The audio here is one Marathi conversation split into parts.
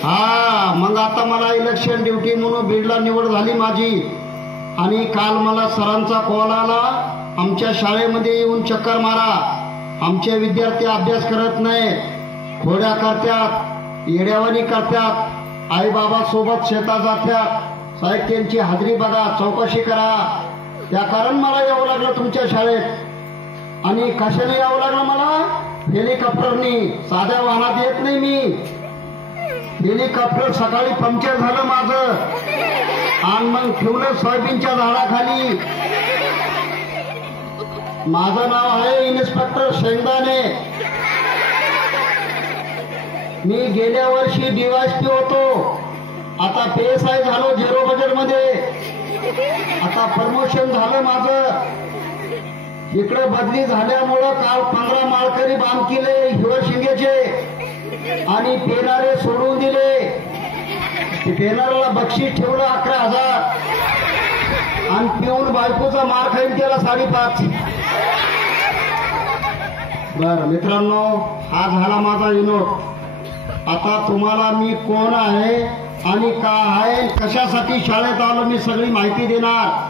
मग आता मला इलेक्शन ड्युटी म्हणून बीडला निवड झाली माझी। आणि काल मला सरांचा कॉल आला, आमच्या शाळेमध्ये येऊन चक्कर मारा, आमचे विद्यार्थी अभ्यास करत नाही, खोड्या करतात, येड्यावानी करतात, आई बाबा सोबत शेतात जातात, साहेब त्यांची हाजरी बघा, चौकशी करा। त्या कारण मला यावं लागलं तुमच्या शाळेत। आणि कशाने यावं लागलं मला? हेलिकॉप्टरनी, साध्या वाहनात येत नाही मी। हेलिकॉप्टर सकाळी पंक्चर झालं माझं, आणि मग ठेवलं सोयाबीनच्या झाडाखाली। माझं नाव आहे इन्स्पेक्टर शेंगदाणे। मी गेल्या वर्षी डीवायएसपी होतो, आता PSI झालो 0 बजेट मध्ये। आता प्रमोशन झालं माझं, इकडे बदली झाल्यामुळं काल 15 माळकरी बांध केले हिवरशिंगेचे, आणि पेनारे सोडून दिले। पेनारला बक्षीस ठेवलं 11,000, आणि पिऊन बायकोचा मार खाईन त्याला 5.5। बर मित्रांनो, हा झाला माझा विनोद। आता तुम्हाला मी कोण आहे आणि का आहे, कशासाठी शाळेत आलो, मी सगळी माहिती देणार।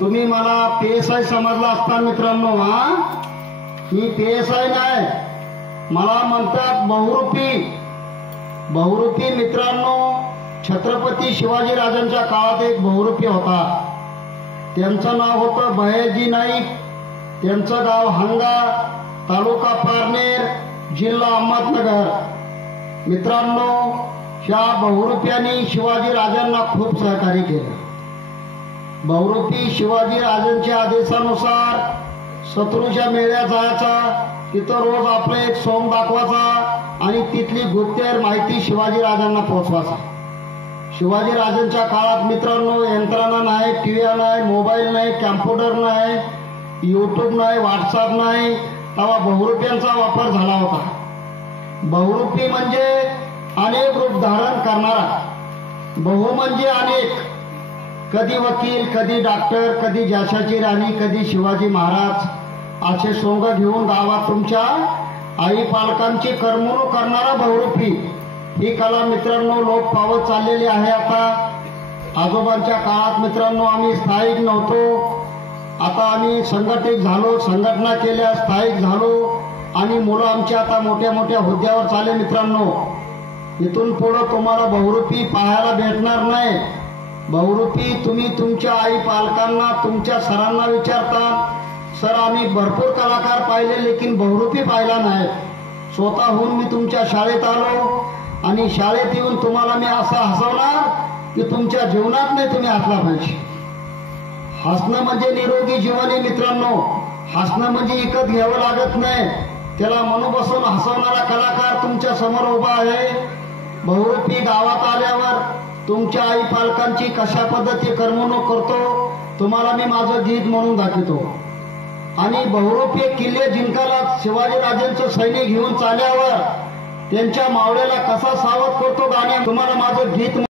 तुम्ही मला PSI समजला असता मित्रांनो। मी PSI नाही, मला म्हणतात बहुरूपी। बहुरूपी मित्रांनो, छत्रपती शिवाजी राजांच्या काळात एक बहुरूपी होता, त्यांचं नाव होतं भयाजी नाईक। त्यांचं गाव हंगा, तालुका पारनेर, जिल्हा अहमदनगर। मित्रांनो, ह्या बहुरूप्यांनी शिवाजी राजांना खूप सहकार्य केलं। बहुरूपी शिवाजी राजांच्या आदेशानुसार शत्रूच्या मेळ्यात जायचा, तिथं रोज आपलं एक सोंग दाखवायचा आणि तिथली गुप्तहेर माहिती शिवाजी राजांना पोहोचवायचा। शिवाजी राजांच्या काळात मित्रांनो, यंत्रणा नाही, टीव्ही नाही, मोबाईल नाही, कॅम्प्युटर नाही, युट्यूब नाही, व्हॉट्सअप नाही, तेव्हा बहुरूप्यांचा वापर झाला होता। बहुरूपी म्हणजे अनेक रूप धारण करणारा, बहु म्हणजे अनेक, कधी वकील, कधी डॉक्टर, कधी झाशीची राणी, कधी शिवाजी महाराज, असे सोंग घेऊन गावात तुमच्या आई पालकांची करमणूक करणारा बहुरूपी। ही कला मित्रांनो लोप पावत चाललेली आहे। आता आजोबांच्या काळात मित्रांनो आम्ही स्थायिक नव्हतो, आता आम्ही संघटित झालो, संघटना केल्या, स्थायिक झालो, आणि मुलं आमची आता मोठ्या मोठ्या हुद्द्यावर चालले। मित्रांनो, इथून पुढे तुम्हाला बहुरूपी पाहायला भेटणार नाही। बहुरूपी तुम्ही तुमच्या आई पालकांना, तुमच्या सरांना विचारता, सर आम्ही भरपूर कलाकार पाहिले लेकिन बहुरूपी पाहिला नाही। स्वतःहून मी तुमच्या शाळेत आलो, आणि शाळेत येऊन तुम्हाला मी असं हसवणार की तुमच्या जीवनात नाही तुम्ही हसला पाहिजे। हसणं म्हणजे निरोगी जीवन आहे मित्रांनो। हसणं म्हणजे विकत घ्यावं लागत नाही, त्याला मनु बसून हसवणारा कलाकार तुमच्या समोर उभा आहे। बहुरूपी गावात आल्यावर तुमच्या आई पालकांची कशा पद्धती करमणूक करतो तुम्हाला मी माझं गीत म्हणून दाखवतो। आणि बहुरूपी किल्ले जिंकायला शिवाजी राजांचं सैनिक घेऊन चालल्यावर त्यांच्या मावळ्याला कसा सावध करतो गाणे तुम्हाला माझं गीत